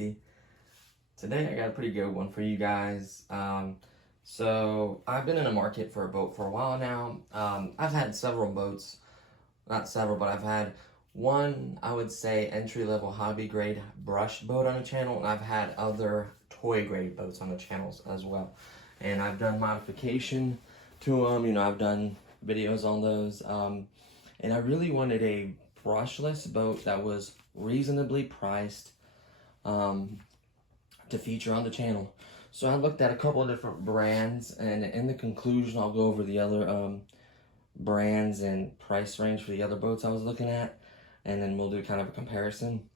Cincy. Today I got a pretty good one for you guys. So I've been in the market for a boat for a while now. I've had several boats, not several, but I've had one, I would say, entry-level hobby grade brush boat on the channel, and I've had other toy grade boats on the channels as well. And I've done modification to them, I've done videos on those. And I really wanted a brushless boat that was reasonably priced to feature on the channel. So I looked at a couple of different brands, and in the conclusion I'll go over the other brands and price range for the other boats I was looking at, and then we'll do kind of a comparison.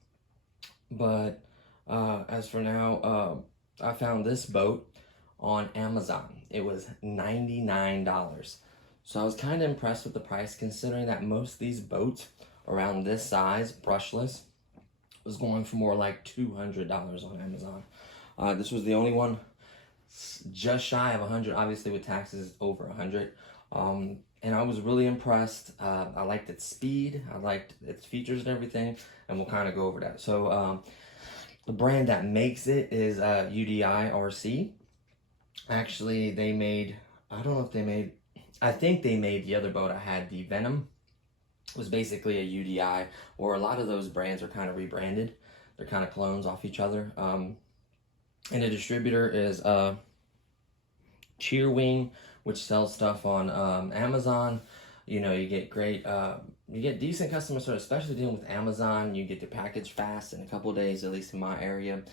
But as for now, I found this boat on Amazon. It was $99. So I was kind of impressed with the price, considering that most of these boats around this size, brushless, was going for more like $200 on Amazon. This was the only one just shy of 100, obviously with taxes over 100. And I was really impressed. I liked its speed, I liked its features and everything, and we'll kind of go over that. So the brand that makes it is UDI-10. Actually, they made, I don't know if they made, I think they made the other boat I had, the Venom, was basically a UDI, or a lot of those brands are kind of rebranded. They're kind of clones off each other. And the distributor is Cheerwing, which sells stuff on Amazon. You get great, you get decent customer service, especially dealing with Amazon. You get the package fast in a couple of days, at least in my area.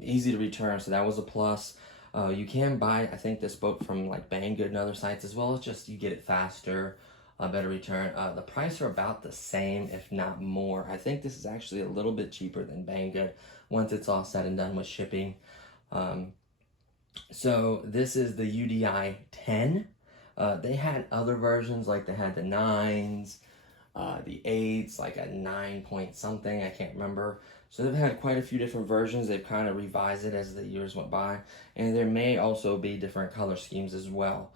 Easy to return, so that was a plus. You can buy, I think, this boat from like Banggood and other sites as well. It's just you get it faster, a better return. The price are about the same, if not more. I think this is actually a little bit cheaper than Banggood once it's all said and done with shipping. So this is the UDI-10. They had other versions, like they had the 9s, the 8s, like a 9 point something, I can't remember. So they've had quite a few different versions. They've kind of revised it as the years went by. And there may also be different color schemes as well.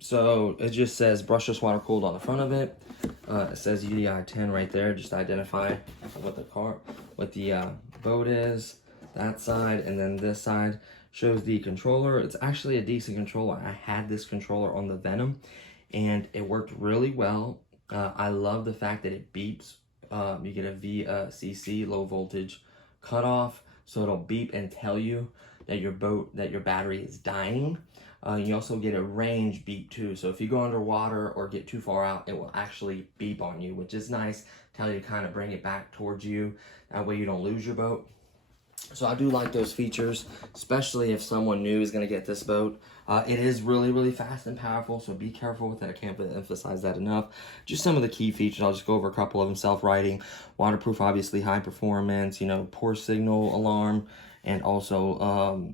So it just says brushless water cooled on the front of it. It says UDI-10 right there, just to identify what the boat is. That side, and then this side shows the controller. It's actually a decent controller. I had this controller on the Venom, and it worked really well. I love the fact that it beeps. You get a VCC, low voltage cutoff, so it'll beep and tell you that your battery is dying. You also get a range beep too, so if you go underwater or get too far out, it will actually beep on you, which is nice. Tell you to kind of bring it back towards you. That way you don't lose your boat. So I do like those features, especially if someone new is going to get this boat. It is really, really fast and powerful, so be careful with it. I can't emphasize that enough. Just some of the key features, I'll just go over a couple of them. Self-righting, waterproof, obviously, high performance, poor signal alarm, and also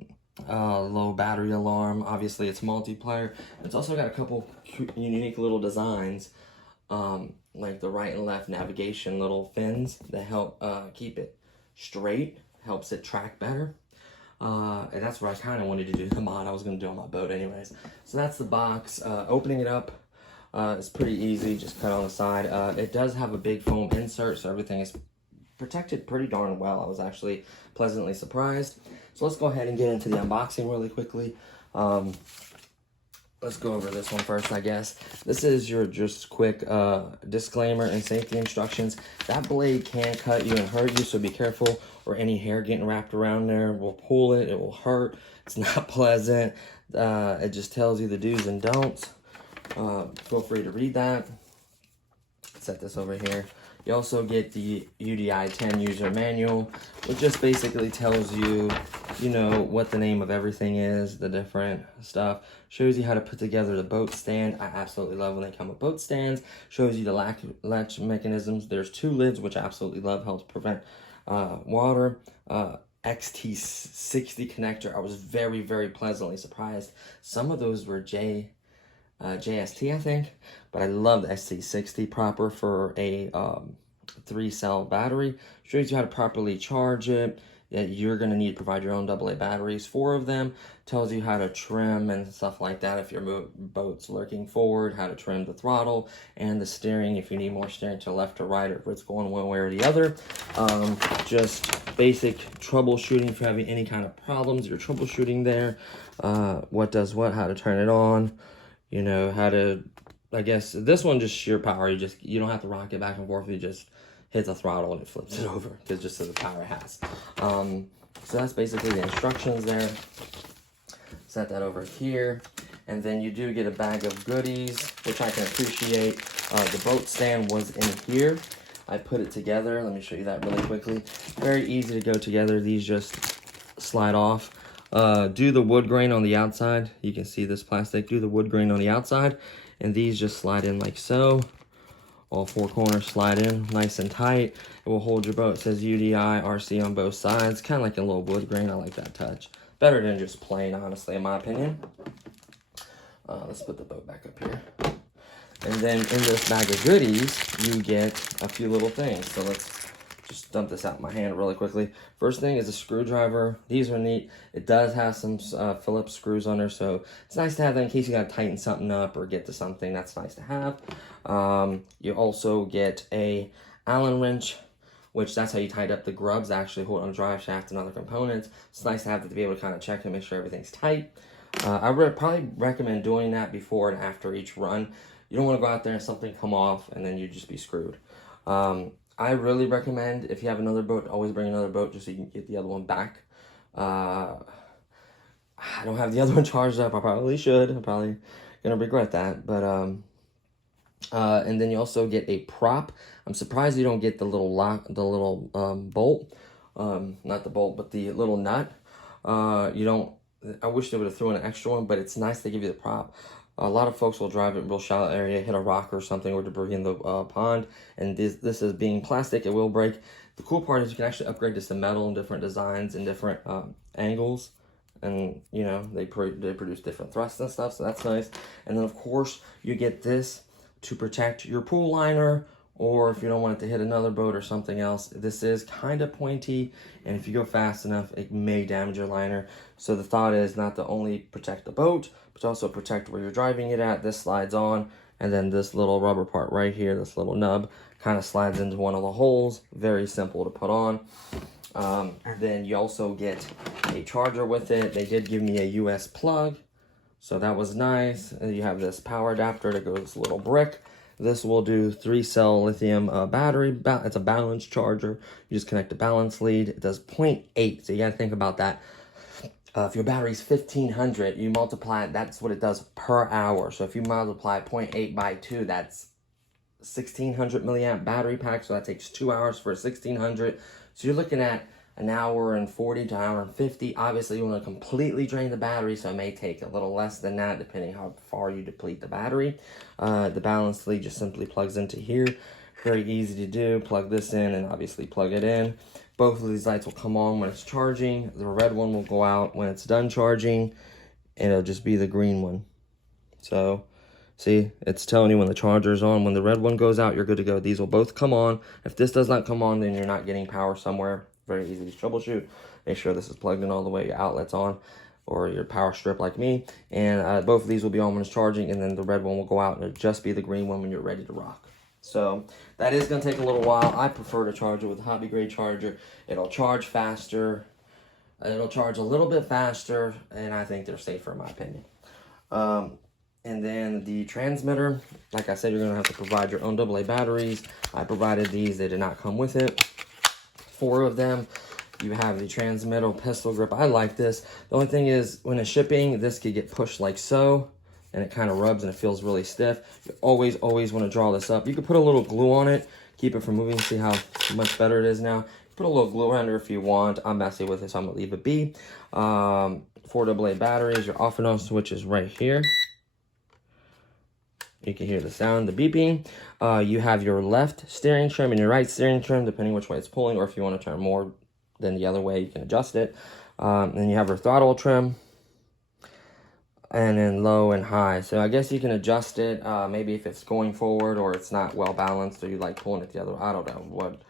low battery alarm. Obviously, it's multiplayer. It's also got a couple unique little designs, like the right and left navigation little fins that help keep it straight. Helps it track better. And that's what I kind of wanted to do, the mod I was going to do on my boat anyways. So that's the box. Opening it up is pretty easy, just cut on the side. It does have a big foam insert, so everything is protected pretty darn well. I was actually pleasantly surprised. So let's go ahead and get into the unboxing really quickly. Let's go over this one first, I guess. This is your just quick disclaimer and safety instructions. That blade can cut you and hurt you, so be careful, or any hair getting wrapped around there will pull it. It will hurt. It's not pleasant. It just tells you the do's and don'ts. Feel free to read that. Set this over here. You also get the UDI-10 user manual, which just basically tells you, what the name of everything is, the different stuff. Shows you how to put together the boat stand. I absolutely love when they come with boat stands. Shows you the latch mechanisms. There's 2 lids, which I absolutely love. Helps prevent water. XT60 connector. I was very, very pleasantly surprised. Some of those were JST, I think, but I love the SC60 proper for a 3-cell battery. Shows you how to properly charge it. Yeah, you're going to need to provide your own AA batteries. 4 of them. Tells you how to trim and stuff like that if your boat's lurking forward, how to trim the throttle and the steering if you need more steering to left or right, or if it's going one way or the other. Just basic troubleshooting if you're having any kind of problems, you're troubleshooting there. What does what, how to turn it on, you know, how to, I guess this one just sheer power. You don't have to rock it back and forth. You just hit the throttle and it flips it over, because just so the power it has. So that's basically the instructions there. Set that over here, and then you do get a bag of goodies, which I can appreciate. The boat stand was in here. I put it together. Let me show you that really quickly. Very easy to go together. These just slide off. Do the wood grain on the outside. You can see this plastic. Do the wood grain on the outside, and these just slide in like so. All 4 corners slide in nice and tight. It will hold your boat. It says UDI RC on both sides. Kind of like a little wood grain. I like that touch. Better than just plain, honestly, in my opinion. Let's put the boat back up here. And then in this bag of goodies, you get a few little things. So let's just dump this out in my hand really quickly. First thing is a screwdriver. These are neat. It does have some Phillips screws on there, so it's nice to have that in case you got to tighten something up or get to something. That's nice to have. You also get a Allen wrench, which that's how you tied up the grubs that actually hold on the drive shaft and other components. It's nice to have to be able to kind of check and make sure everything's tight. I would probably recommend doing that before and after each run. You don't want to go out there and something come off and then you just be screwed. I really recommend, if you have another boat, always bring another boat just so you can get the other one back. I don't have the other one charged up. I probably should. I'm probably going to regret that. But and then you also get a prop. I'm surprised you don't get the little lock, the little bolt. Not the bolt, but the little nut. You don't. I wish they would have thrown an extra one, but it's nice they give you the prop. A lot of folks will drive it in real shallow area, hit a rock or something, or debris in the pond, and this is being plastic, it will break. The cool part is you can actually upgrade this to metal in different designs and different angles, and you know they produce different thrusts and stuff, so that's nice. And then of course you get this to protect your pool liner, or if you don't want it to hit another boat or something else. This is kind of pointy, and if you go fast enough, it may damage your liner. So the thought is not to only protect the boat, but also protect where you're driving it at. This slides on, and then this little rubber part right here, this little nub, kind of slides into one of the holes. Very simple to put on. And then you also get a charger with it. They did give me a US plug, so that was nice. And you have this power adapter that goes this little brick. This will do 3-cell lithium battery. It's a balance charger. You just connect a balance lead. It does 0.8, so you got to think about that. If your battery's 1500, you multiply it, that's what it does per hour. So if you multiply 0.8 by 2, that's 1600 milliamp battery pack. So that takes 2 hours for 1600. So you're looking at an hour and 40 to an hour and 50. Obviously, you want to completely drain the battery, so it may take a little less than that, depending how far you deplete the battery. The balance lead just simply plugs into here. Very easy to do. Plug this in and obviously plug it in. Both of these lights will come on when it's charging. The red one will go out when it's done charging, and it'll just be the green one. So, see, it's telling you when the charger's on. When the red one goes out, you're good to go. These will both come on. If this does not come on, then you're not getting power somewhere. Very easy to troubleshoot. Make sure this is plugged in all the way, your outlet's on, or your power strip like me. And both of these will be on when it's charging, and then the red one will go out, and it'll just be the green one when you're ready to rock. So that is going to take a little while. I prefer to charge it with a hobby grade charger. It'll charge faster. It'll charge a little bit faster, and I think they're safer in my opinion. And then the transmitter, like I said, you're going to have to provide your own AA batteries. I provided these. They did not come with it. 4 of them. You have the transmitter pistol grip. I like this. The only thing is, when it's shipping, this could get pushed like so, and it kind of rubs and it feels really stiff. You always want to draw this up. You could put a little glue on it, keep it from moving. See how much better it is now. Put a little glue around it if you want. I'm messy with it, so I'm going to leave it be. 4 AA batteries. Your off and on switch is right here. You can hear the sound, the beeping. You have your left steering trim and your right steering trim, depending which way it's pulling, or if you want to turn more than the other way, you can adjust it. Then you have your throttle trim, and then low and high. So I guess you can adjust it, maybe if it's going forward or it's not well balanced, or you like pulling it the other way. I don't know what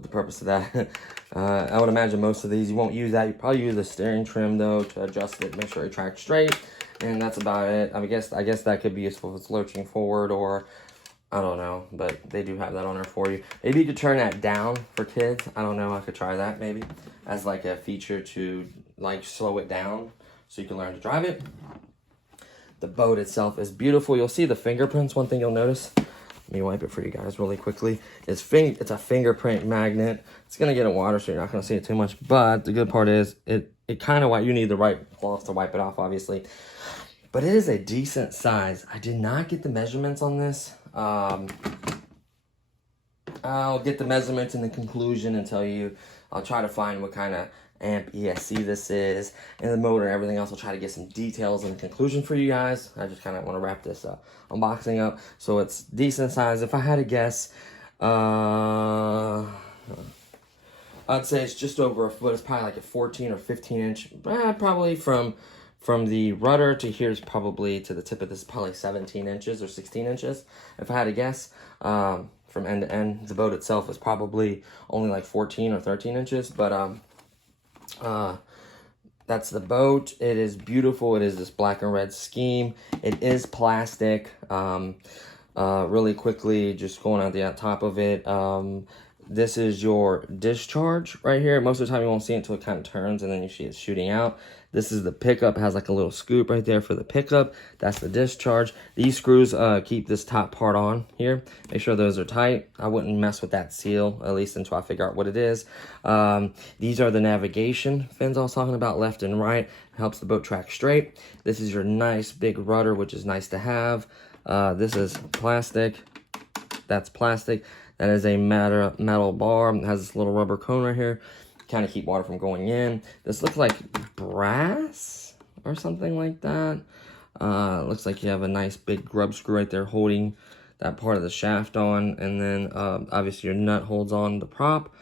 what the purpose of that. I would imagine most of these you won't use that. You probably use the steering trim though to adjust it, make sure it tracks straight, and that's about it. I guess that could be useful if it's lurching forward, or I don't know, but they do have that on there for you. Maybe you could turn that down for kids. I don't know. I could try that maybe as like a feature to like slow it down so you can learn to drive it. The boat itself is beautiful. You'll see the fingerprints. One thing you'll notice, let me wipe it for you guys really quickly. It's a fingerprint magnet. It's gonna get in water, so you're not gonna see it too much. But the good part is it kind of, you need the right cloth to wipe it off, obviously. But it is a decent size. I did not get the measurements on this. I'll get the measurements in the conclusion and tell you. I'll try to find what kind of amp ESC this is and the motor and everything else. I'll try to get some details in the conclusion for you guys. I just kind of want to wrap this unboxing up. So it's decent size. If I had to guess, I'd say it's just over a foot. It's probably like a 14 or 15 inch, probably from the rudder to here is probably to the tip of this, probably 17 inches or 16 inches. If I had to guess, from end to end, the boat itself is probably only like 14 or 13 inches, but that's the boat. It is beautiful. It is this black and red scheme. It is plastic. Really quickly, just going out the top of it. This is your discharge right here. Most of the time you won't see it until it kind of turns and then you see it shooting out. This is the pickup. It has like a little scoop right there for the pickup. That's the discharge. These screws keep this top part on here. Make sure those are tight. I wouldn't mess with that seal, at least until I figure out what it is. These are the navigation fins I was talking about, left and right. It helps the boat track straight. This is your nice big rudder, which is nice to have. This is plastic. That's plastic. That is a metal bar. It has this little rubber cone right here. Kind of keep water from going in. This looks like brass or something like that. Looks like you have a nice big grub screw right there holding that part of the shaft on. And then obviously your nut holds on the prop.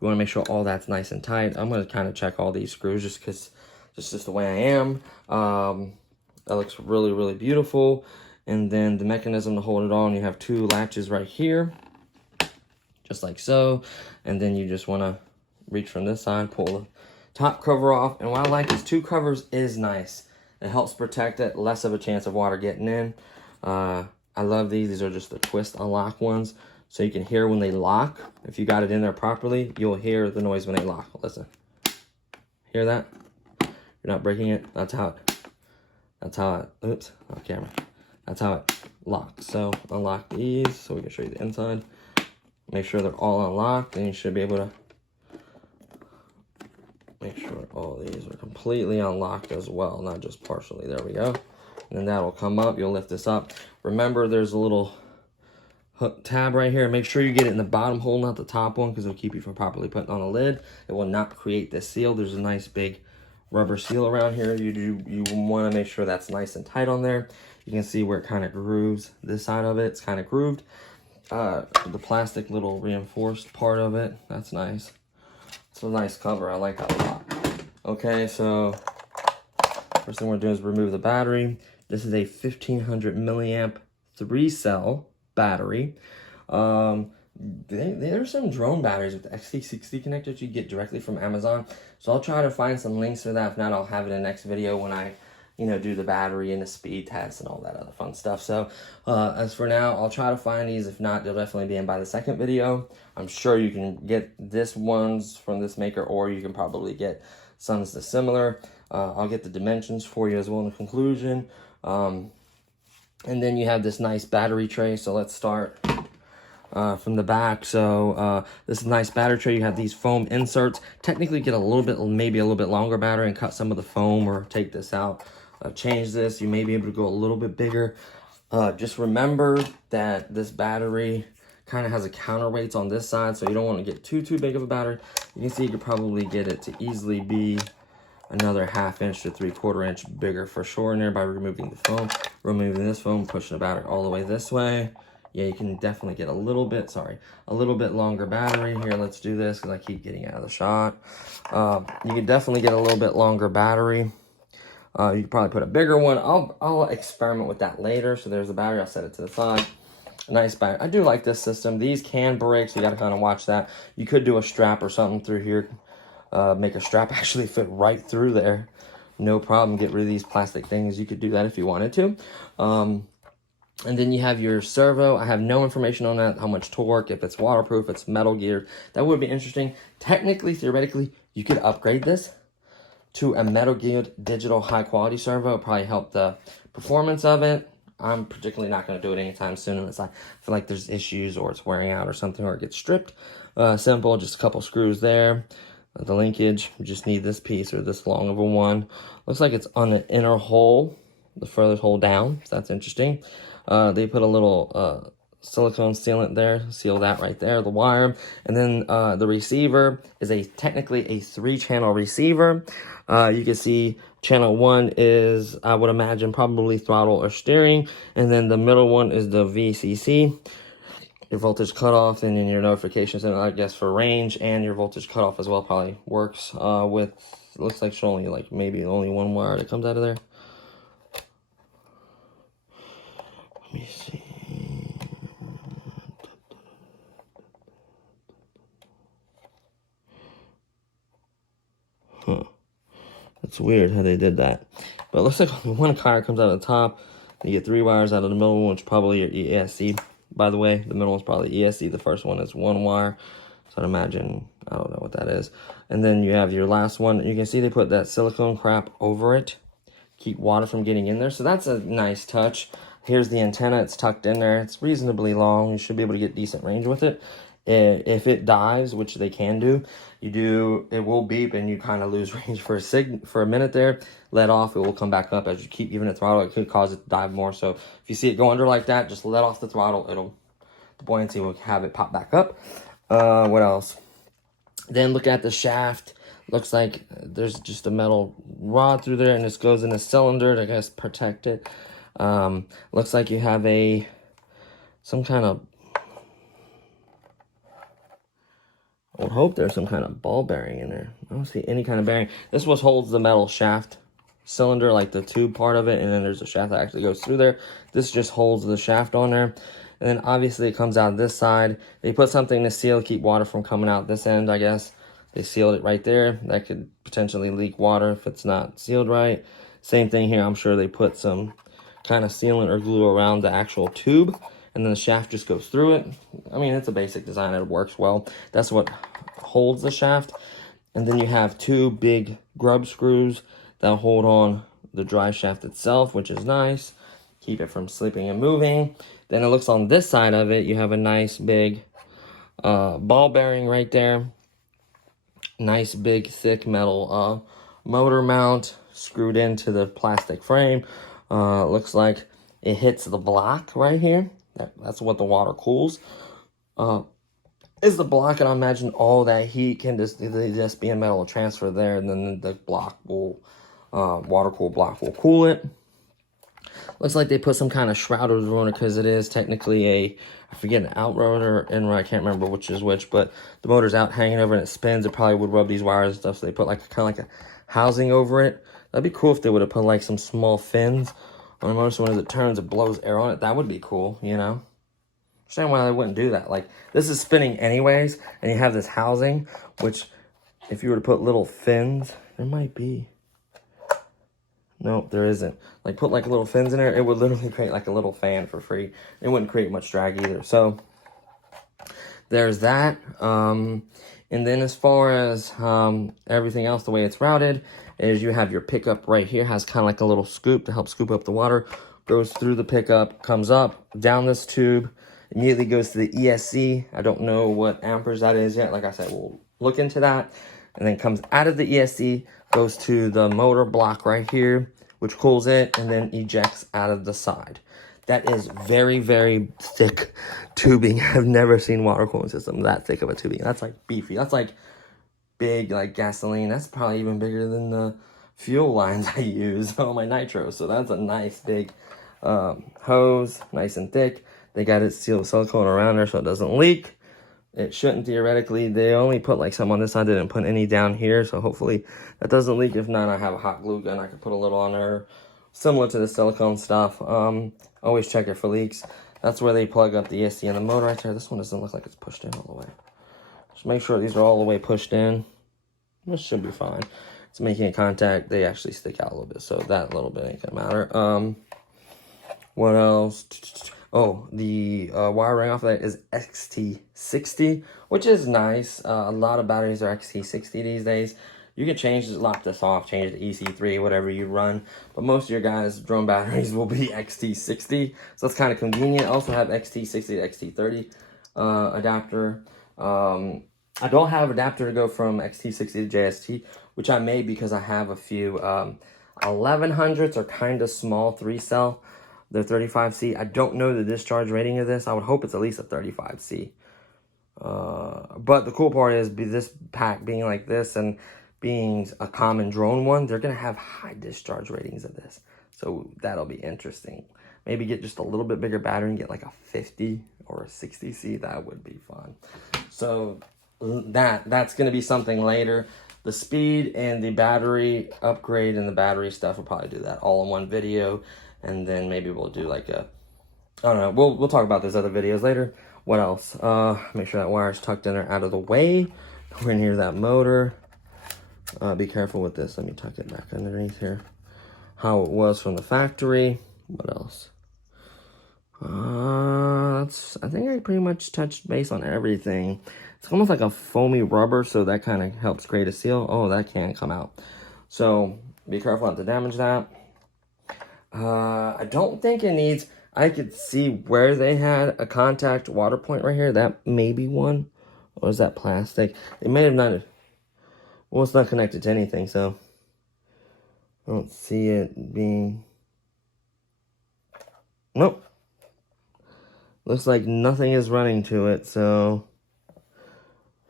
You want to make sure all that's nice and tight. I'm going to kind of check all these screws just because it's just the way I am. That looks really, really beautiful. And then the mechanism to hold it on, you have two latches right here, just like so. And then you just want to reach from this side, pull the top cover off. And what I like is two covers is nice. It helps protect it, less of a chance of water getting in. I love these. These are just the twist unlock ones, so you can hear when they lock. If you got it in there properly, you'll hear the noise when they lock. Listen, hear that? You're not breaking it. That's how it, oops, off camera. That's how it locks. So unlock these so we can show you the inside. Make sure they're all unlocked, and you should be able to make sure all these are completely unlocked as well, not just partially. There we go. And then that'll come up. You'll lift this up. Remember, there's a little hook tab right here. Make sure you get it in the bottom hole, not the top one, because it'll keep you from properly putting on a lid. It will not create this seal. There's a nice big rubber seal around here. You want to make sure that's nice and tight on there. You can see where it kind of grooves. This side of it's kind of grooved. The plastic little reinforced part of it, that's nice. It's a nice cover. I like that a lot. Okay, so first thing we're doing is remove the battery. This is a 1500 milliamp 3-cell battery. There's some drone batteries with the XT60 connector that you get directly from Amazon. So I'll try to find some links for that. If not, I'll have it in the next video when I do the battery and the speed test and all that other fun stuff. So as for now, I'll try to find these. If not, they'll definitely be in by the second video. I'm sure you can get this ones from this maker, or you can probably get some that's similar. I'll get the dimensions for you as well in the conclusion. And then you have this nice battery tray. So let's start from the back. So this is a nice battery tray. You have these foam inserts. Technically get a little bit, maybe a little bit longer battery and cut some of the foam or take this out. Change this. You may be able to go a little bit bigger. Just remember that this battery kind of has a counterweights on this side, so you don't want to get too big of a battery. You can see you could probably get it to easily be another 1/2 inch to 3/4 inch bigger for sure in there by removing the foam. Removing this foam, pushing the battery all the way this way. Yeah, you can definitely get a little bit longer battery. Here, let's do this because I keep getting out of the shot. You can definitely get a little bit longer battery. You can probably put a bigger one. I'll experiment with that later. So there's the battery. I'll set it to the side. Nice back. I do like this system. These can break, so you got to kind of watch that. You could do a strap or something through here. Make a strap actually fit right through there. No problem. Get rid of these plastic things. You could do that if you wanted to. And then you have your servo. I have no information on that, how much torque, if it's waterproof, it's metal geared. That would be interesting. Technically, theoretically, you could upgrade this to a metal geared digital high quality servo. It'll probably help the performance of it. I'm particularly not going to do it anytime soon unless I feel like there's issues or it's wearing out or something or it gets stripped. Simple, just a couple screws there. The linkage, you just need this piece or this long of a one. Looks like it's on the inner hole, the furthest hole down, so that's interesting. They put a little silicone sealant there, seal that right there, the wire. And then the receiver is technically a 3-channel receiver. You can see channel 1 is, I would imagine, probably throttle or steering. And then the middle one is the VCC. Your voltage cutoff, and then your notifications, and I guess for range, and your voltage cutoff as well probably works with, it looks like it's only like maybe only one wire that comes out of there. Let me see. Huh. That's weird how they did that. But it looks like only one wire comes out of the top. You get 3 wires out of the middle, which is probably your ESC. By the way, the middle one's probably ESC. The first one is 1 wire. So I'd imagine, I don't know what that is. And then you have your last one. You can see they put that silicone crap over it. Keep water from getting in there. So that's a nice touch. Here's the antenna. It's tucked in there. It's reasonably long. You should be able to get decent range with it. If it dives, which they can do, it will beep and you kind of lose range for a minute there. Let off, it will come back up as you keep giving it throttle. It could cause it to dive more. So if you see it go under like that, just let off the throttle. The buoyancy will have it pop back up. What else? Then look at the shaft. Looks like there's just a metal rod through there, and this goes in a cylinder to, I guess, protect it. Looks like you have some kind of, I would hope there's some kind of ball bearing in there. I don't see any kind of bearing. This was holds the metal shaft cylinder, like the tube part of it, and then there's a shaft that actually goes through there. This just holds the shaft on there. And then obviously it comes out this side. They put something to seal, keep water from coming out this end, I guess. They sealed it right there. That could potentially leak water if it's not sealed right. Same thing here. I'm sure they put some kind of sealant or glue around the actual tube, and then the shaft just goes through it. I mean, it's a basic design. It works well. That's what holds the shaft. And then you have 2 big grub screws that hold on the drive shaft itself, which is nice. Keep it from slipping and moving. Then it looks on this side of it, you have a nice big ball bearing right there. Nice big thick metal motor mount screwed into the plastic frame. Looks like it hits the block right here. That's what the water cools. Is the block, and I imagine all that heat can just be a metal transfer there, and then the block will, water-cooled block will cool it. Looks like they put some kind of shrouded on it because it is technically I forget, an out rotor or in rotor, I can't remember which is which, but the motor's out hanging over and it spins. It probably would rub these wires and stuff, so they put like kind of like a housing over it. That'd be cool if they would have put like some small fins on the motor, so when it turns, it blows air on it. That would be cool, you know? Understand why they wouldn't do that. Like, this is spinning anyways, and you have this housing, which if you were to put little fins, there might be. Nope, there isn't. Like, put like little fins in there, it would literally create like a little fan for free. It wouldn't create much drag either. So there's that. And then as far as everything else, the way it's routed is you have your pickup right here, has kind of like a little scoop to help scoop up the water. Goes through the pickup, comes up, down this tube, immediately goes to the ESC. I don't know what amperes that is yet. Like I said, we'll look into that. And then comes out of the ESC, goes to the motor block right here, which cools it, and then ejects out of the side. That is very, very thick tubing. I've never seen water cooling system that thick of a tubing. That's like beefy. That's like big, like gasoline. That's probably even bigger than the fuel lines I use on my nitro. So that's a nice big hose, nice and thick. They got it sealed with silicone around there so it doesn't leak. It shouldn't theoretically. They only put like some on this side. They didn't put any down here. So hopefully that doesn't leak. If not, I have a hot glue gun. I could put a little on there. Similar to the silicone stuff. Always check it for leaks. That's where they plug up the ESC and the motor right there. This one doesn't look like it's pushed in all the way. Just make sure these are all the way pushed in. This should be fine. It's making a contact. They actually stick out a little bit, so that little bit ain't gonna matter. What else? Oh, the wiring off of that is XT60, which is nice. A lot of batteries are XT60 these days. You can change this, lock this off, change it to EC3, whatever you run. But most of your guys' drone batteries will be XT60, so that's kind of convenient. I also have XT60 to XT30 adapter. I don't have adapter to go from XT60 to JST, which I made because I have a few 1100s are kind of small 3-cell. They're 35C. I don't know the discharge rating of this. I would hope it's at least a 35C. But the cool part is this pack being like this and being a common drone one, they're going to have high discharge ratings of this. So that'll be interesting. Maybe get just a little bit bigger battery and get like a 50 or a 60C. That would be fun. So that's going to be something later. The speed and the battery upgrade and the battery stuff, we'll probably do that all in one video. And then maybe we'll do like a, I don't know, we'll talk about those other videos later. What else? Make sure that wire's tucked in there out of the way. We're near that motor. Be careful with this. Let me tuck it back underneath here. How it was from the factory. What else? I think I pretty much touched base on everything. It's almost like a foamy rubber, so that kind of helps create a seal. Oh, that can't come out. So be careful not to damage that. I don't think it needs, I could see where they had a contact water point right here. That may be one. Or is that plastic? It may have not, well, it's not connected to anything, so I don't see it being, nope. Looks like nothing is running to it, so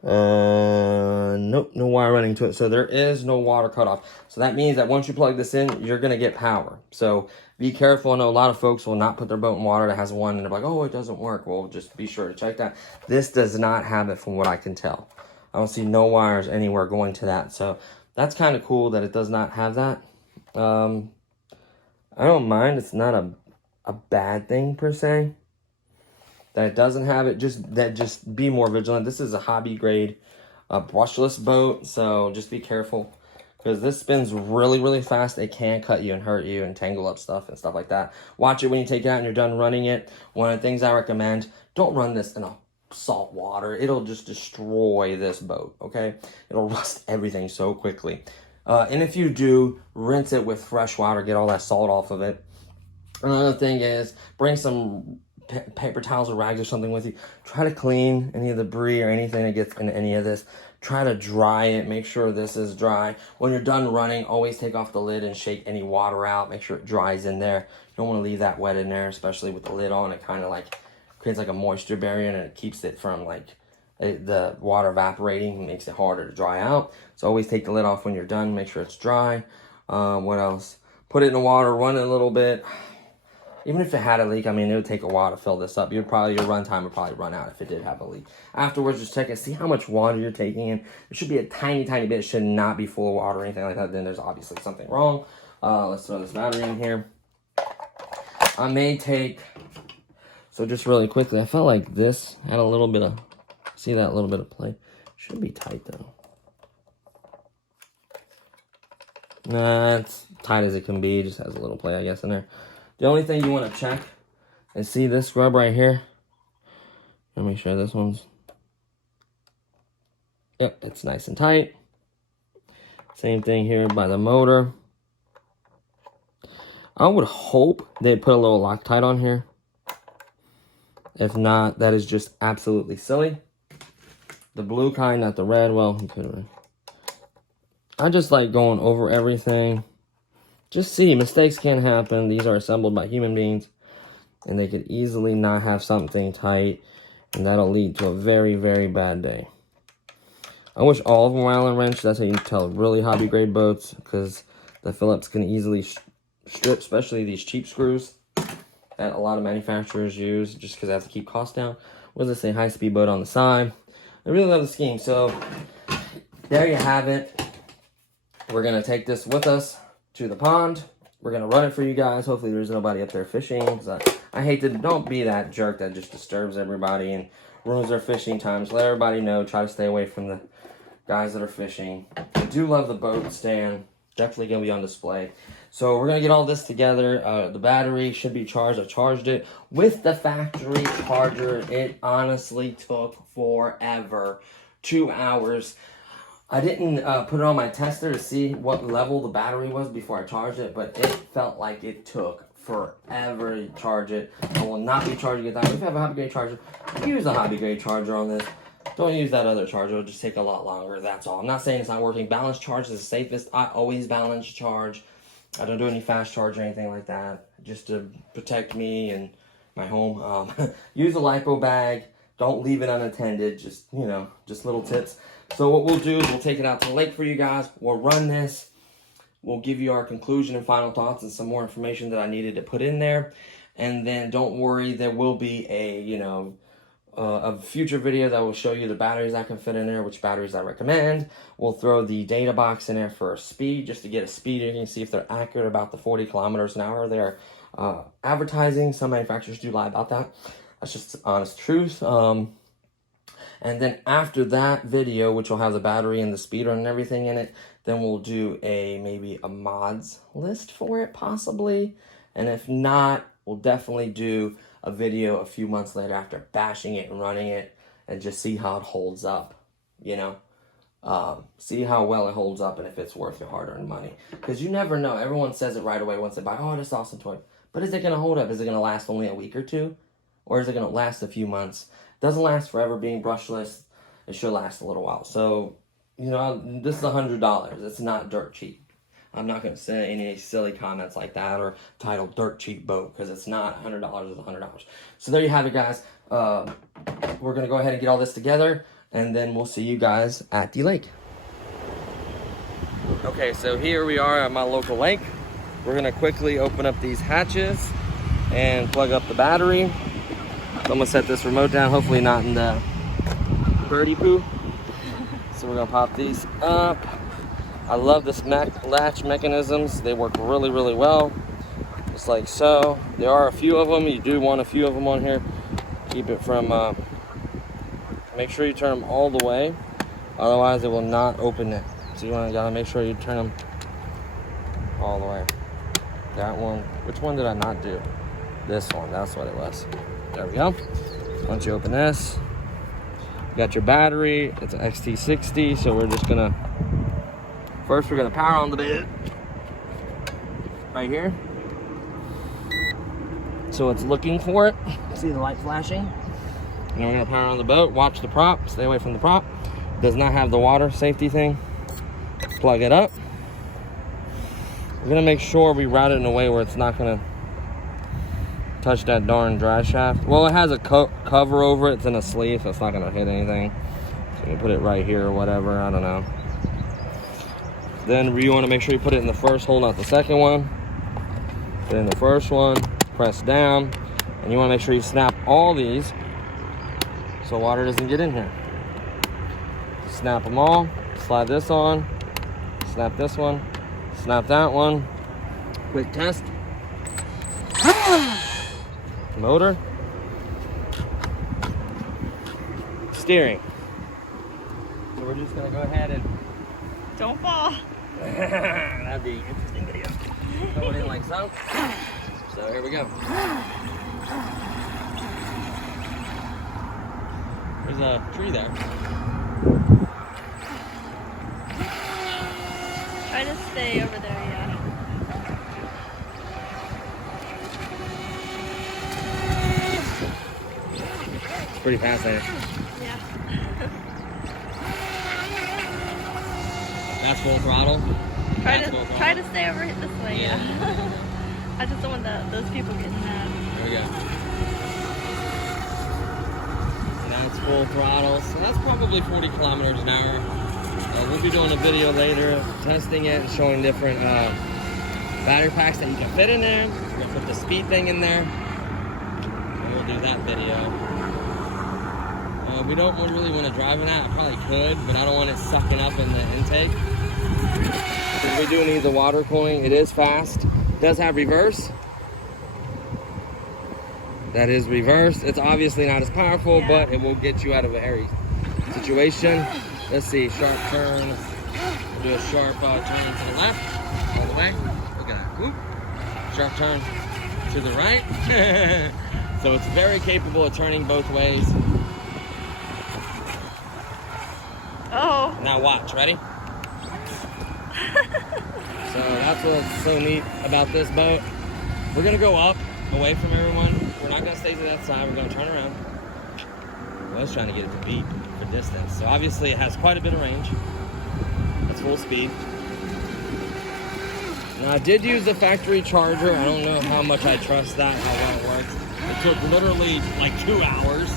nope, no wire running to it. So there is no water cutoff. So that means that once you plug this in, you're gonna get power. So be careful. I know a lot of folks will not put their boat in water that has one, and they're like, oh, it doesn't work. Well, just be sure to check that. This does not have it from what I can tell. I don't see no wires anywhere going to that. So that's kind of cool that it does not have that. I don't mind. It's not a bad thing per se that it doesn't have it. Just be more vigilant. This is a hobby grade brushless boat, so just be careful because this spins really, really fast. It can cut you and hurt you and tangle up stuff and stuff like that. Watch it when you take it out and you're done running it. One of the things I recommend, don't run this in a salt water. It'll just destroy this boat, okay? It'll rust everything so quickly. And if you do, rinse it with fresh water, get all that salt off of it. Another thing is, bring some paper towels or rags or something with you. Try to clean any of the debris or anything that gets in any of this. Try to dry it. Make sure this is dry. When you're done running, always take off the lid and shake any water out. Make sure it dries in there. You don't want to leave that wet in there, especially with the lid on. It kind of like creates like a moisture barrier, and it keeps it from like the water evaporating. Makes it harder to dry out. So always take the lid off when you're done. Make sure it's dry. What else? Put it in the water, run it a little bit. Even if it had a leak, I mean, it would take a while to fill this up. Your run time would probably run out if it did have a leak. Afterwards, just check it. See how much water you're taking in. It should be a tiny, tiny bit. It should not be full of water or anything like that. Then there's obviously something wrong. Let's throw this battery in here. I may take, so just really quickly, I felt like this had a little bit of, see that little bit of play? Should be tight though. Nah, it's tight as it can be. It just has a little play, I guess, in there. The only thing you want to check is, see this scrub right here? Let me show this one's. Yep, it's nice and tight. Same thing here by the motor. I would hope they'd put a little Loctite on here. If not, that is just absolutely silly. The blue kind, not the red. Well, you could have. I just like going over everything. Just see, mistakes can happen. These are assembled by human beings, and they could easily not have something tight, and that'll lead to a very, very bad day. I wish all of them were Allen wrench. That's how you tell really hobby grade boats, because the Phillips can easily strip, especially these cheap screws that a lot of manufacturers use, just because they have to keep costs down. What does it say? High speed boat on the side. I really love the scheme. So there you have it. We're gonna take this with us to the pond, we're gonna run it for you guys. Hopefully there's nobody up there fishing, because I hate to, don't be that jerk that just disturbs everybody and ruins their fishing times. Let everybody know, try to stay away from the guys that are fishing. I do love the boat stand, definitely gonna be on display. So we're gonna get all this together. The battery should be charged. I charged it with the factory charger. It honestly took forever, 2 hours. I didn't put it on my tester to see what level the battery was before I charged it, but it felt like it took forever to charge it. I will not be charging it that way. If you have a hobby grade charger, use a hobby grade charger on this. Don't use that other charger. It'll just take a lot longer. That's all. I'm not saying it's not working. Balance charge is the safest. I always balance charge. I don't do any fast charge or anything like that, just to protect me and my home. Use a LiPo bag. Don't leave it unattended. Just, you know, just little tips. So what we'll do is we'll take it out to the lake for you guys. We'll run this. We'll give you our conclusion and final thoughts and some more information that I needed to put in there. And then don't worry, there will be a, you know, a future video that will show you the batteries I can fit in there, which batteries I recommend. We'll throw the data box in there for a speed, just to get a speed. You can see if they're accurate about the 40 kilometers an hour they're advertising. Some manufacturers do lie about that. That's just the honest truth. And then after that video, which will have the battery and the speeder and everything in it, then we'll do maybe a mods list for it, possibly. And if not, we'll definitely do a video a few months later after bashing it and running it, and just see how it holds up, you know? See how well it holds up and if it's worth your hard-earned money. Because you never know. Everyone says it right away once they buy, oh, this awesome toy. But is it going to hold up? Is it going to last only a week or two? Or is it going to last a few months? It doesn't last forever being brushless. It should last a little while. So, you know, this is $100. It's not dirt cheap. I'm not going to say any silly comments like that or title dirt cheap boat, because it's not. $100 is $100. So there you have it, guys. We're going to go ahead and get all this together, and then we'll see you guys at the lake. Okay, so here we are at my local lake. We're going to quickly open up these hatches and plug up the battery. So I'm going to set this remote down, hopefully not in the birdie poo. So we're going to pop these up. I love this latch mechanisms. They work really, really well. Just like so. There are a few of them. You do want a few of them on here. Keep it from, make sure you turn them all the way. Otherwise, it will not open it. So you gotta make sure you turn them all the way. That one. Which one did I not do? This one. That's what it was. There we go. Once you open this, you got your battery. It's an XT60. So we're just gonna, first we're gonna power on the bed. Right here. So it's looking for it. See the light flashing? And then we're gonna power on the boat. Watch the prop. Stay away from the prop. Does not have the water safety thing. Plug it up. We're gonna make sure we route it in a way where it's not gonna touch that darn dry shaft. Well, it has a cover over it. It's in a sleeve, so it's not gonna hit anything. So you can put it right here or whatever. I don't know. Then you want to make sure you put it in the first hole, not the second one. Put it in the first one. Press down, and you want to make sure you snap all these so water doesn't get in here. Snap them all. Slide this on. Snap this one. Snap that one. Quick test. Motor. Steering. So we're just gonna go ahead and don't fall. That'd be an interesting video. Throw it in like so. So here we go. There's a tree there. Try to stay over there, yeah. It's pretty fascinating. Yeah. That's full throttle. Try to stay over this way, yeah. I just don't want those people getting mad. There we go. And that's full throttle. So that's probably 40 kilometers an hour. We'll be doing a video later testing it and showing different battery packs that you can fit in there. We're going to put the speed thing in there. And we'll do that video. We don't really want to drive in that. I probably could, but I don't want it sucking up in the intake. Because we do need the water cooling. It is fast. does have reverse. That is reverse. It's obviously not as powerful, but it will get you out of a hairy situation. Let's see, sharp turn. We'll do a sharp turn to the left, all the way. Look at that. Whoop. Sharp turn to the right. So it's very capable of turning both ways. Oh. Now watch, ready? So that's what's so neat about this boat. We're gonna go up, away from everyone. We're not gonna stay to that side, we're gonna turn around. I was trying to get it to beep for distance. So obviously it has quite a bit of range. That's full speed. Now I did use the factory charger. I don't know how much I trust that, how well it works. It took literally like 2 hours,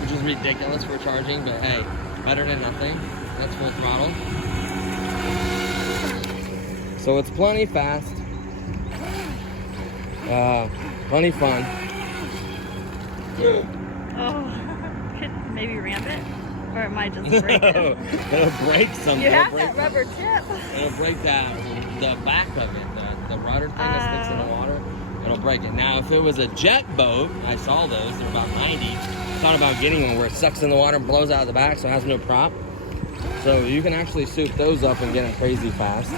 which is ridiculous for charging, but hey, better than nothing. That's full throttle. So it's plenty fast. Plenty fun. Oh, could maybe ramp it, or it might just break it. It'll break something. You have that rubber tip. It'll break the back of it, the rudder thing that sticks in the water. It'll break it. Now, if it was a jet boat, I saw those. They're about 90. Thought about getting one where it sucks in the water and blows out of the back, so it has no prop. So you can actually soup those up and get it crazy fast.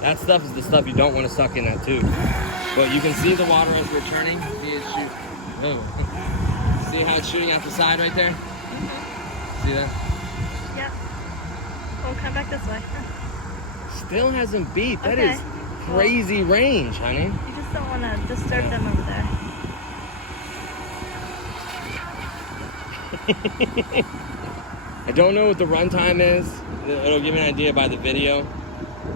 That stuff is the stuff you don't want to suck in that tube. But you can see the water as we're turning. See it shoot. Oh. See how it's shooting out the side right there? See that? Yep. We'll come back this way. Still hasn't beat. That is crazy range, honey. You just don't want to disturb them over there. I don't know what the runtime is. It'll give me an idea by the video.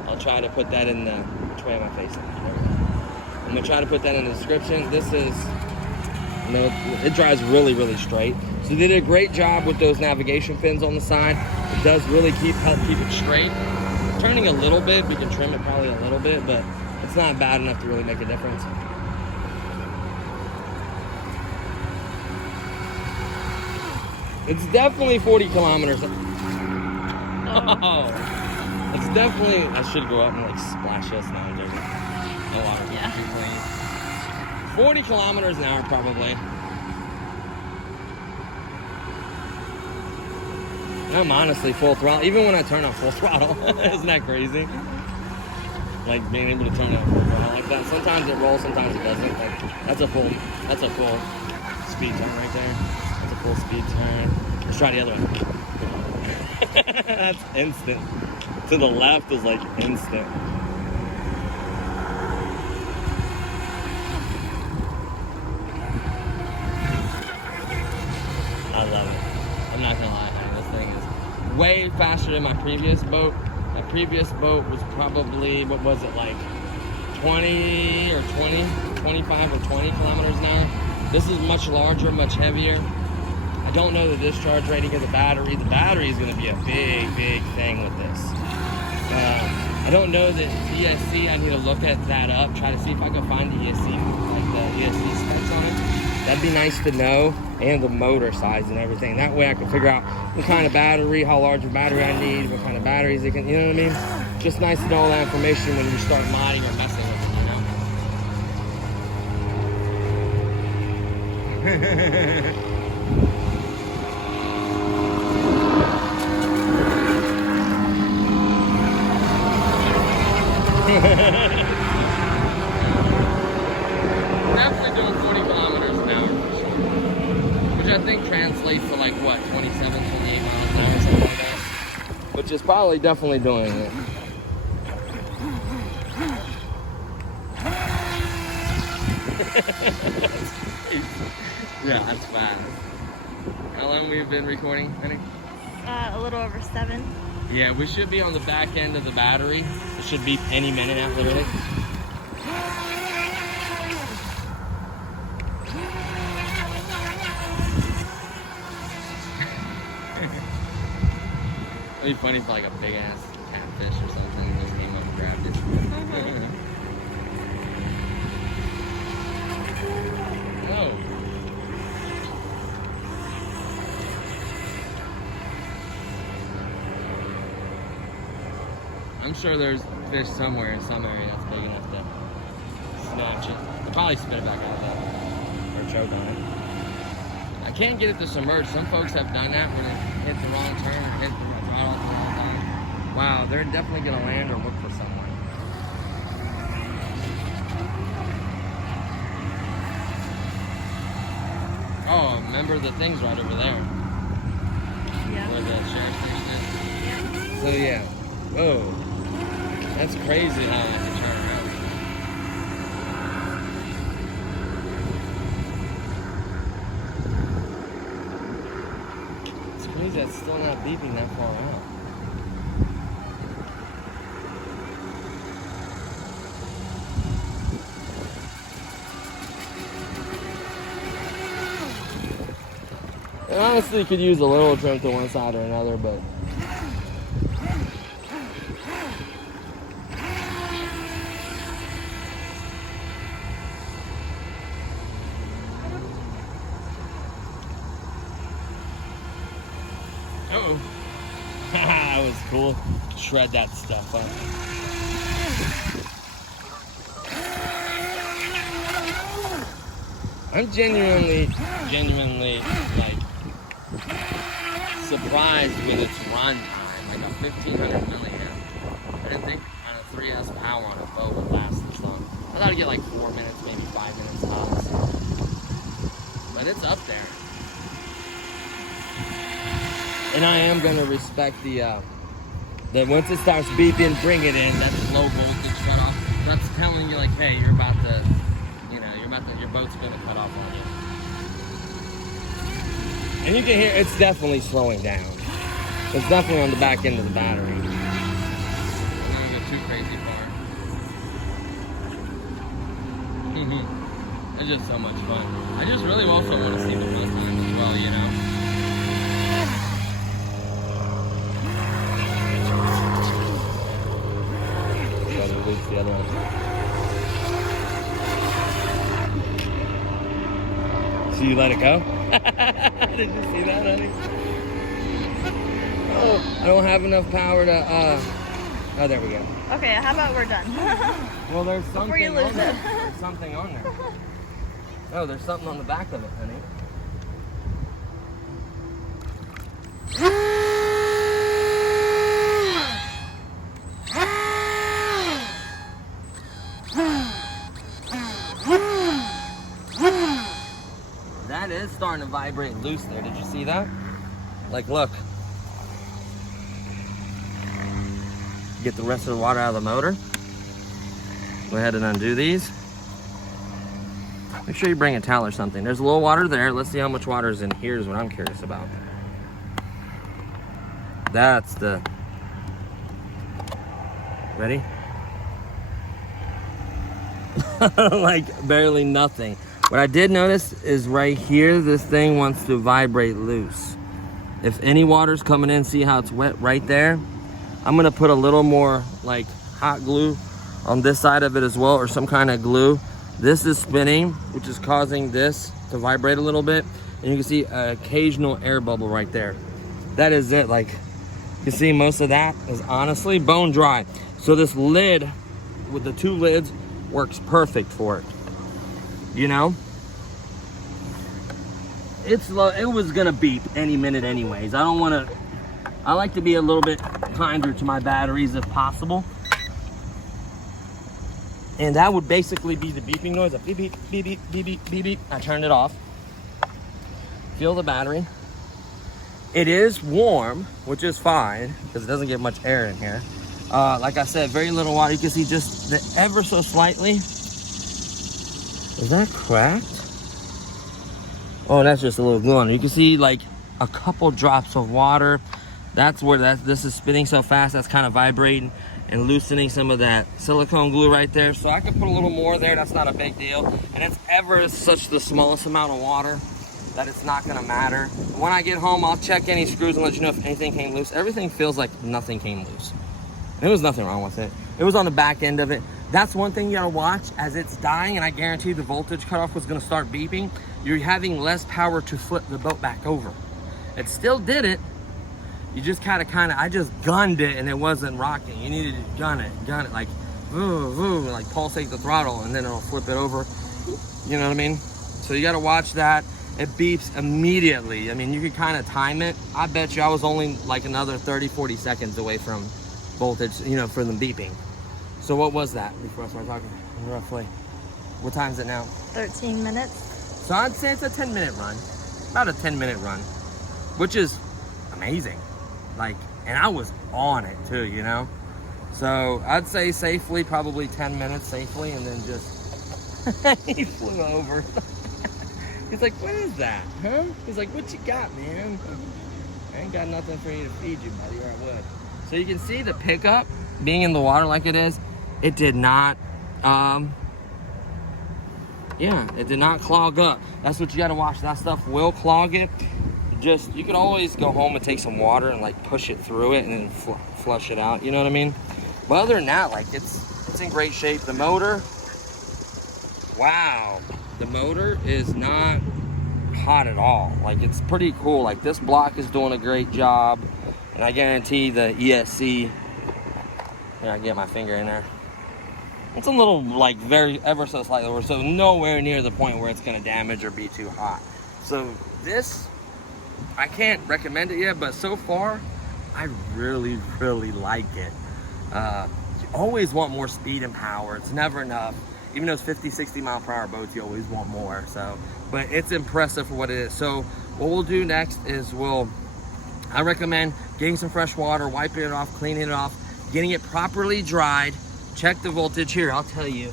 I'll try to put that in the, which way am I facing? I'm gonna try to put that in the description. This is, you know, it drives really, really straight. So they did a great job with those navigation fins on the side. It does really help keep it straight. Turning a little bit, we can trim it probably a little bit, but it's not bad enough to really make a difference. It's definitely 40 kilometers. Oh. It's definitely, I should go up and like splash us now. No water. Yeah. 40 kilometers an hour probably. And I'm honestly full throttle, even when I turn off full throttle. Isn't that crazy? Like being able to turn off full throttle like that. Sometimes it rolls, sometimes it doesn't. Like that's a full speed turn right there. That's a full speed turn. Let's try the other one. That's instant. To the left is like instant. I love it. I'm not gonna lie, honey, this thing is way faster than my previous boat. My previous boat was probably, what was it, like 25 or 20 kilometers an hour. This is much larger, much heavier. I don't know the discharge rating of the battery. The battery is gonna be a big, big thing with this. I don't know the ESC. I need to look at that up, try to see if I can find the ESC, like the ESC specs on it. That'd be nice to know, and the motor size and everything. That way I can figure out what kind of battery, how large a battery I need, what kind of batteries it can, you know what I mean? Just nice to know all that information when you start modding or messing with it, you know? Definitely doing 40 kilometers an hour for sure. Which I think translates to like what, 27, 28 miles an hour, something like that. Which is probably definitely doing it. Yeah, that's fast. How long we've been recording, honey? A little over 7. Yeah, we should be on the back end of the battery. It should be any minute now, literally. It'd be funny if like a big ass catfish or something just came up and grabbed it. Whoa. I'm sure there's fish somewhere in some area that's big enough to snatch it. I'll probably spit it back out though, or choke on it. I can't get it to submerge. Some folks have done that when they hit the wrong turn or hit the throttle at the wrong time. Wow, they're definitely gonna land or look for someone. Oh, remember the thing's right over there. Yeah. Where the sheriff station is. Yeah. So yeah. Whoa. That's crazy how I can turn around. It's crazy that's still not beeping that far out. And honestly, you could use a little trim to one side or another, but uh-oh. That was cool. Shred that stuff up. I'm genuinely like surprised with its run time. Like a 1500 milliamp. I didn't think on a 3S power on a boat would last this long. I thought it'd get like 4 minutes, maybe 5 minutes tops. But it's up there. And I am gonna respect the once it starts beeping, bring it in. That's low voltage shut off. That's telling you like, hey, you're about to, your boat's gonna cut off on you. And you can hear it's definitely slowing down. It's definitely on the back end of the battery. I'm not gonna go too crazy far. It's just so much fun. I just really also want to see the fun time as well, you know? Gotta release the other one. So you let it go? Did you see that, honey? Oh, I don't have enough power to, oh, there we go. Okay, how about we're done? Well, there's something Before you lose on there. it. There's something on there. Oh, there's something on the back of it, honey. That is starting to vibrate loose there. Did you see that? Like, look. Get the rest of the water out of the motor. Go ahead and undo these. Make sure you bring a towel or something. There's a little water there. Let's see how much water is in here is what I'm curious about. That's the... Ready? Like barely nothing. What I did notice is right here, this thing wants to vibrate loose. If any water's coming in, see how it's wet right there? I'm gonna put a little more like hot glue on this side of it as well, or some kind of glue. This is spinning, which is causing this to vibrate a little bit. And you can see an occasional air bubble right there. That is it. Like, you see most of that is honestly bone dry. So this lid with the two lids works perfect for it. You know? It's low. It was gonna beep any minute anyways. I like to be a little bit kinder to my batteries if possible. And that would basically be the beeping noise. A beep, beep, beep, beep, beep, beep, beep, beep. I turned it off. Feel the battery. It is warm, which is fine, because it doesn't get much air in here. Like I said, very little water. You can see just the ever so slightly. Is that cracked? Oh, that's just a little glue on it. You can see like a couple drops of water. That's where this is spinning so fast. That's kind of vibrating and loosening some of that silicone glue right there. So I could put a little more there. That's not a big deal. And it's ever such the smallest amount of water that it's not gonna matter. When I get home, I'll check any screws and let you know if anything came loose. Everything feels like nothing came loose. And there was nothing wrong with it. It was on the back end of it. That's one thing you gotta watch as it's dying, and I guarantee the voltage cutoff was gonna start beeping. You're having less power to flip the boat back over. It still did it. you just kind of, I just gunned it and it wasn't rocking. You needed to gun it, like, like pulsate the throttle, and then it'll flip it over. You know what I mean? So you got to watch that. It beeps immediately. I mean, you could kind of time it. I bet you I was only like another 30, 40 seconds away from voltage, you know, for them beeping. So what was that before I start talking? Roughly. What time is it now? 13 minutes. So I'd say it's a 10-minute run. About a 10-minute run, which is amazing. Like, and I was on it too, you know? So I'd say safely, probably 10 minutes safely, and then just, he flew over. He's like, what is that, huh? He's like, what you got, man? I ain't got nothing for you to feed you, buddy, or I would. So you can see the pickup being in the water like it is, it did not, yeah, it did not clog up. That's what you gotta watch. That stuff will clog it. Just, you can always go home and take some water and like push it through it and then flush it out, you know what I mean? But other than that, like it's in great shape. The motor, wow, the motor is not hot at all. Like, it's pretty cool. Like, this block is doing a great job, and I guarantee the ESC, here, I get my finger in there, it's a little, like, very, ever so slightly lower, so nowhere near the point where it's going to damage or be too hot. So this, I can't recommend it yet, but so far, I really, really like it. You always want more speed and power. It's never enough. Even those 50, 60 mile per hour boats, you always want more. So, but it's impressive for what it is. So what we'll do next is I recommend getting some fresh water, wiping it off, cleaning it off, getting it properly dried, check the voltage. Here, I'll tell you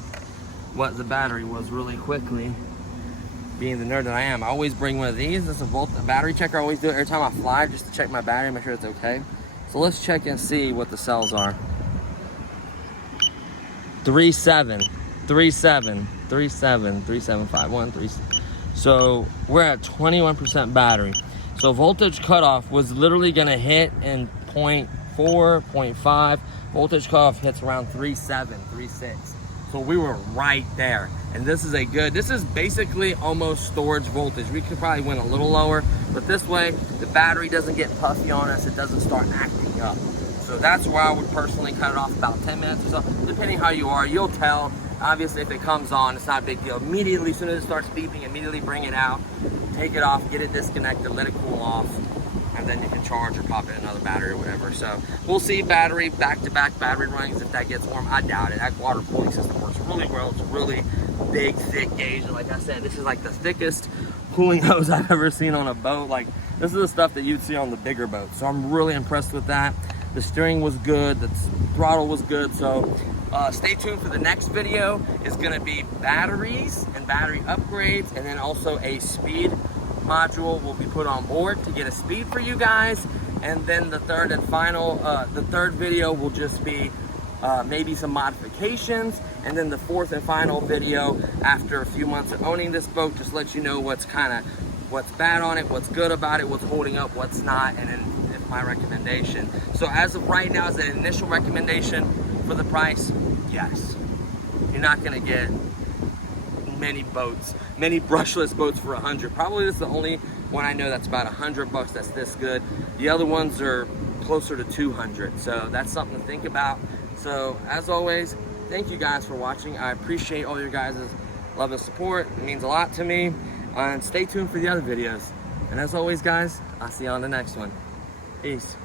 what the battery was really quickly. Being the nerd that I am, I always bring one of these. This is a battery checker. I always do it every time I fly, just to check my battery, make sure it's okay. So let's check and see what the cells are. 37, 37, 37, 3751, 3. So we're at 21% battery. So voltage cutoff was literally gonna hit in 0.4, 0.5. Voltage cutoff hits around 3.7, 3.6. So we were right there. And this is basically almost storage voltage. We could probably went a little lower, but this way the battery doesn't get puffy on us. It doesn't start acting up. So that's why I would personally cut it off about 10 minutes or so. Depending how you are, you'll tell. Obviously, if it comes on, it's not a big deal. Immediately, as soon as it starts beeping, immediately bring it out, take it off, get it disconnected, let it cool off, and then you can charge or pop in another battery or whatever. So we'll see battery, back-to-back battery runnings if that gets warm. I doubt it. That water cooling system works really well. It's a really big, thick gauge. Like I said, this is like the thickest cooling hose I've ever seen on a boat. Like, this is the stuff that you'd see on the bigger boats. So I'm really impressed with that. The steering was good, the throttle was good. So stay tuned for the next video. It's gonna be batteries and battery upgrades, and then also a speed module will be put on board to get a speed for you guys. And then the third and final, the third video will just be maybe some modifications. And then the fourth and final video, after a few months of owning this boat, just let you know what's bad on it, what's good about it, what's holding up, what's not, and then my recommendation. So as of right now, as an initial recommendation for the price, yes. You're not gonna get many brushless boats for 100. Probably this is the only one I know that's about 100 bucks that's this good. The other ones are closer to 200. So that's something to think about. So as always, thank you guys for watching. I appreciate all your guys' love and support. It means a lot to me. And stay tuned for the other videos. And as always, guys, I'll see you on the next one. Peace.